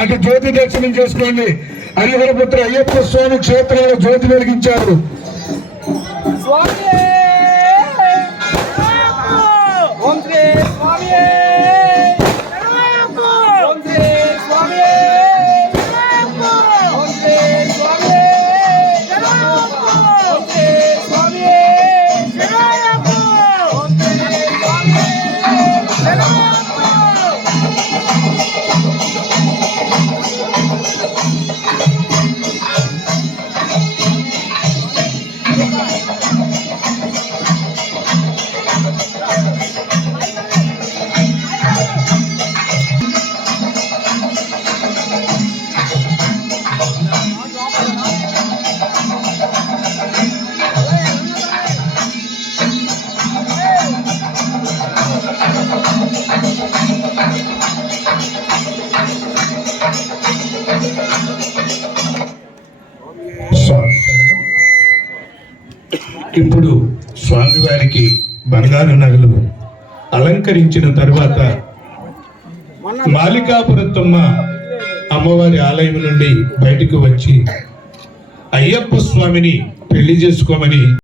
అటు జ్యోతి దర్శనం చేసుకోండి. హరిహరపుత్ర అయ్యప్ప స్వామి క్షేత్రంలో జ్యోతి వెలిగించారు. ఇప్పుడు స్వామివారికి బంగారు నగలు అలంకరించిన తరువాత మాలికాపురత్తమ్మ అమ్మవారి ఆలయం నుండి బయటకు వచ్చి అయ్యప్ప స్వామిని పెళ్లి చేసుకోమని